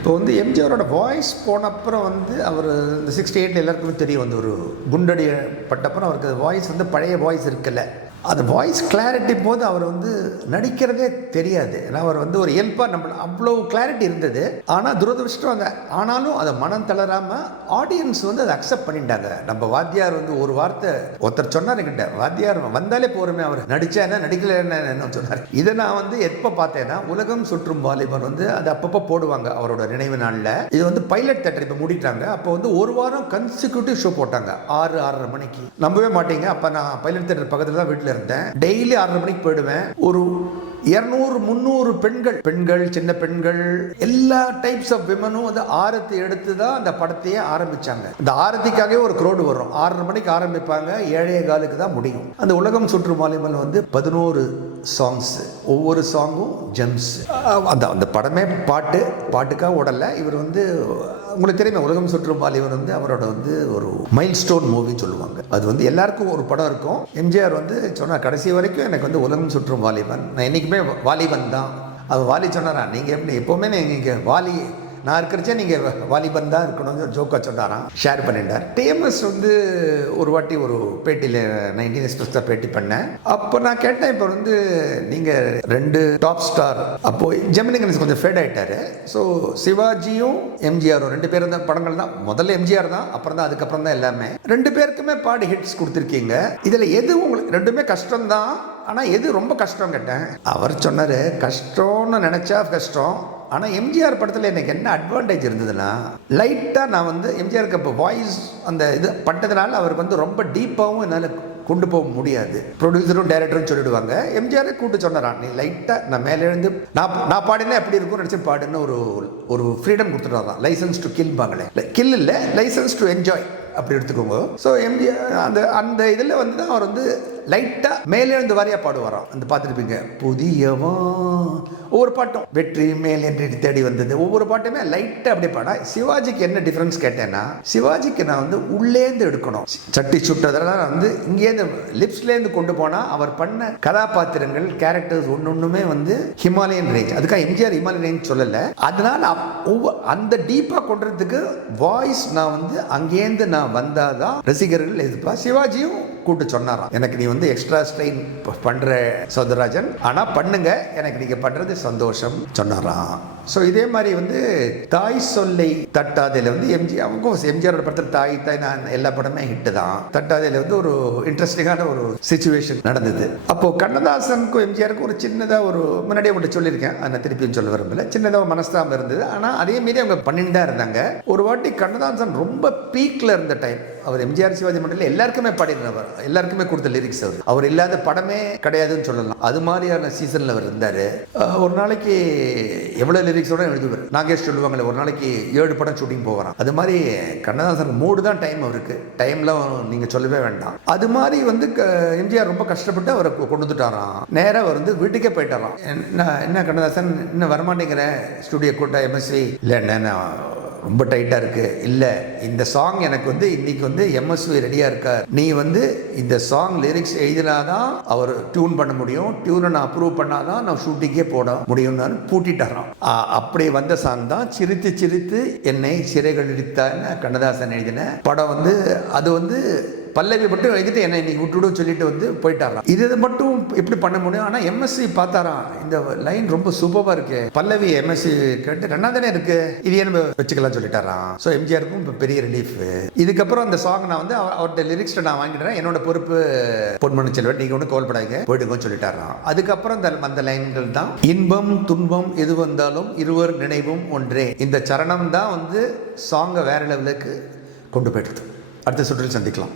இப்போ வந்து எம்ஜிஆரோட வாய்ஸ் போன அப்புறம் வந்து அவர் இந்த 68 எல்லாருக்குமே தெரியும், வந்து ஒரு குண்டடி பட்டப்புறம் அவருக்கு வாய்ஸ் வந்து பழைய வாய்ஸ் இருக்குல்ல, அந்த வாய்ஸ் கிளாரிட்டி போது அவர் வந்து நடிக்கிறதே தெரியாது. ஏன்னா அவர் வந்து ஒரு இயல்பாக நம்ம அவ்வளோ கிளாரிட்டி இருந்தது. ஆனால் துரதிருஷ்டம் அந்த ஆனாலும் அதை மனம் தளராமல் ஆடியன்ஸ் வந்து அதை அக்செப்ட் பண்ணிட்டாங்க. நம்ம வாத்தியார் வந்து ஒரு வார்த்தை ஒருத்தர் சொன்னார் என்கிட்ட, வாத்தியார் வந்தாலே போகிறோமே, அவர் நடித்தா என்ன நடிக்கல என்ன சொன்னார். இதை நான் வந்து எப்போ பார்த்தேன்னா, உலகம் சுற்றும் வாலிபர் வந்து அது அப்பப்போ போடுவாங்க அவரோட நினைவு நாளில். இது வந்து பைலட் தேட்டர் இப்போ மூடிட்டாங்க. அப்போ வந்து ஒரு வாரம் கன்சிக்யூட்டிவ் ஷோ போட்டாங்க 6-6:30 மணிக்கு. நம்பவே மாட்டீங்க, அப்போ நான் பைலட் தேட்டர் பக்கத்தில் தான் வீட்டில் இருந்தேன். டெய்லி 6:30 மணிக்கு போயிடுவேன். ஒரு 200-300 பெண்கள் சின்ன பெண்கள் எல்லா டைப்ஸ் ஆஃப் விமனும் வந்து ஆரத்தி எடுத்து தான் அந்த படத்தையே ஆரம்பிச்சாங்க. இந்த ஆரத்திக்காகவே ஒரு க்ரௌடு வரும். 6:30 மணிக்கு ஆரம்பிப்பாங்க, 7:15 தான் முடியும். அந்த உலகம் சுற்றும் வாலிபன் வந்து 11 சாங்ஸ், ஒவ்வொரு சாங்கும் ஜெம்ஸ். அந்த படமே பாட்டுக்காக ஓடல. இவர் வந்து உங்களுக்கு தெரியுமே, உலகம் சுற்றும் வாலிபன் வந்து அவரோட வந்து ஒரு மைல் ஸ்டோன் மூவின்னு சொல்லுவாங்க. அது வந்து எல்லாருக்கும் ஒரு படம் இருக்கும். எம்ஜிஆர் வந்து சொன்னார், கடைசி வரைக்கும் எனக்கு வந்து உலகம் சுற்றும் வாலிபன், நான் என்றைக்குமே வாலிபன் தான். அது வாலி சொன்னாரா, நீங்கள் எப்படி எப்போவுமே நீங்கள் வாலி, நான் இருக்கிறச்சே நீங்கள் வாலிபன் தான் இருக்கணும்னு ஜோக்கா சொன்னாராம், ஷேர் பண்ணிட்டார். டிஎம்எஸ் வந்து ஒரு வாட்டி ஒரு பேட்டியில் 19 எக்ஸ்பிரஸ் பேட்டி பண்ணேன். அப்போ நான் கேட்டேன், இப்போ வந்து நீங்கள் 2 டாப் ஸ்டார், அப்போது ஜெமினி கணேசன் கொஞ்சம் ஃபேட் ஆகிட்டாரு. ஸோ சிவாஜியும் எம்ஜிஆரும் 2 பேரும் தான் படங்கள் தான். முதல்ல எம்ஜிஆர் தான், அப்புறம் தான் அதுக்கப்புறம் தான் எல்லாமே. 2 பேருக்குமே பாடி ஹிட்ஸ் கொடுத்துருக்கீங்க. இதில் எது உங்களுக்கு 2மே கஷ்டம்தான், ஆனால் எது ரொம்ப கஷ்டம் கேட்டேன். அவர் சொன்னார், கஷ்டம்னு நினச்சா கஷ்டம். ஆனால் எம்ஜிஆர் படத்தில் எனக்கு என்ன அட்வான்டேஜ் இருந்ததுன்னா, லைட்டாக நான் வந்து எம்ஜிஆருக்கு இப்போ வாய்ஸ் அந்த இது பட்டதுனால அவருக்கு வந்து ரொம்ப டீப்பாகவும் என்னால் கொண்டு போக முடியாது. ப்ரொடியூசரும் டைரக்டரும் சொல்லிடுவாங்க. எம்ஜிஆரே கூப்பிட்டு சொன்னாரான், நீ லைட்டாக நான் மேலே எழுந்து நான் பாடினா எப்படி இருக்கும் நினச்சி பாடுன்னு ஒரு ஃப்ரீடம் கொடுத்துட்டு லைசன்ஸ் டு கில் பாங்களே, கில் இல்லை, லைசன்ஸ் டு என்ஜாய் அப்படி எடுத்துக்கோங்க. ஸோ எம்ஜிஆர் அந்த இதில் வந்து அவர் வந்து லைட்டாக மேலே எழுந்து வாரியாக பாடுவாராம். அந்த பார்த்துருப்பீங்க, புதியவா ஒவ்வொரு பாட்டும், வெற்றி மேல் என்று தேடி வந்தது, ஒவ்வொரு பாட்டுமே லைட்டாக அப்படியே பாட. சிவாஜிக்கு என்ன டிஃப்ரென்ஸ் கேட்டேன்னா, சிவாஜிக்கு நான் வந்து உள்ளேந்து எடுக்கணும். சட்டி சுட்டதெல்லாம் வந்து இங்கேருந்து லிப்ஸ்லேருந்து கொண்டு போனால் அவர் பண்ண கதாபாத்திரங்கள் கேரக்டர்ஸ் ஒன்றுமே வந்து ஹிமாலயன் ரேஞ்ச். அதுக்காக எம்ஜிஆர் ஹிமாலயன் ரேஞ்ச் சொல்லலை. அதனால அந்த டீப்பாக கொண்டுறதுக்கு வாய்ஸ் நான் வந்து அங்கேருந்து நான் வந்தாதான் ரசிகர்கள் எதிர்ப்பா. சிவாஜியும் கூப்பிட்டு சொன்னாராம், எனக்கு நீ வந்து எக்ஸ்ட்ரா ஸ்ட்ரெயின் பண்ற சௌந்தரராஜன், ஆனா பண்ணுங்க, எனக்கு நீங்க பண்றது சந்தோஷம் சொன்னாராம். ஸோ இதே மாதிரி வந்து தாய் சொல்லை தட்டாதையில் வந்து எம்ஜிஆரோட படத்தில் தாய் நான் எல்லா படமே ஹிட்டு தான். தட்டாதையில் வந்து ஒரு இன்ட்ரெஸ்டிங்கான ஒரு சிச்சுவேஷன் நடந்தது. அப்போ கண்ணதாசனுக்கும் எம்ஜிஆருக்கும் ஒரு சின்னதாக ஒரு முன்னாடியே ஒன்று சொல்லியிருக்கேன், அதை திருப்பியும் சொல்ல விரும்பல, சின்னதாக மனஸ்தாபம் இருந்தது. ஆனால் அதே மாரி அவங்க பண்ணிட்டு தான் இருந்தாங்க. ஒரு வாட்டி கண்ணதாசன் ரொம்ப பீக்கில் இருந்த டைம், அவர் எம்ஜிஆர் சிவாஜி மட்டும் எல்லாருக்குமே பாடினவர், எல்லாருக்குமே கொடுத்த லிரிக்ஸ் அவர் இல்லாத படமே கிடையாதுன்னு சொல்லலாம். அது மாதிரியான சீசனில் அவர் இருந்தார். ஒரு நாளைக்கு எவ்வளோ லிரிக்ஸோட எழுதுவார். நாகேஷ் சொல்லுவாங்களே, ஒரு நாளைக்கு 7 படம் ஷூட்டிங் போகிறான். அது மாதிரி கண்ணதாசன் மூடு தான் டைம் அவருக்கு, டைம்லாம் நீங்கள் சொல்லவே வேண்டாம். அது மாதிரி வந்து எம்ஜிஆர் ரொம்ப கஷ்டப்பட்டு அவரை கொண்டு வந்துட்டாராம். நேராக அவர் வந்து வீட்டுக்கே போயிட்டாராம். என்ன கண்ணதாசன் இன்னும் வரமாட்டேங்கிற ஸ்டுடியோ கூட்ட எம்எஸ்வி இல்லை, என்ன ரொம்ப டைட்டாக இருக்குது, இல்லை இந்த சாங் எனக்கு வந்து இன்றைக்கி வந்து எம்எஸ்வி ரெடியாக இருக்கார், நீ வந்து இந்த சாங் லிரிக்ஸ் எழுதினாதான் அவர் டியூன் பண்ண முடியும், டியூனை நான் அப்ரூவ் பண்ணாதான் நான் ஷூட்டிங்கே போட முடியும்னு பூட்டிட்டாராம். அப்படி வந்த சாங் தான் சிரித்து சிரித்து என்னை சிறைகள் இடித்தான்னு கண்ணதாசன் எழுதின படம். வந்து அது வந்து பல்லவி மட்டும் எழுதிட்டு என்னை இன்னைக்கு விட்டுடும் சொல்லிட்டு வந்து போயிட்டாராம். இது மட்டும் எப்படி பண்ண முடியும்? ஆனால் எம்எஸ்சி பார்த்தாராம், இந்த லைன் ரொம்ப சூப்பராக இருக்கு, பல்லவி எம்எஸ்சி கேட்டு ரெண்டா தானே இருக்கு, இதையே நம்ம வச்சுக்கலாம் சொல்லிட்டாராம். ஸோ எம்ஜிஆருக்கும் இப்போ பெரிய ரிலீஃப். இதுக்கப்புறம் அந்த சாங் நான் வந்து அவருடைய லிரிக்ஸ் நான் வாங்கிடுறேன், என்னோட பொறுப்பு பொன்மனு செல்வன், நீங்க ஒன்றும் கவலைப்படாதீங்க போயிடுங்கன்னு சொல்லிட்டாராம். அதுக்கப்புறம் அந்த லைன்கள் தான், இன்பம் துன்பம் எது வந்தாலும் இருவர் நினைவும் ஒன்றே. இந்த சரணம் தான் வந்து சாங்கை வேற லெவலுக்கு கொண்டு போயிடுது. அடுத்த சுற்றில் சந்திக்கலாம்.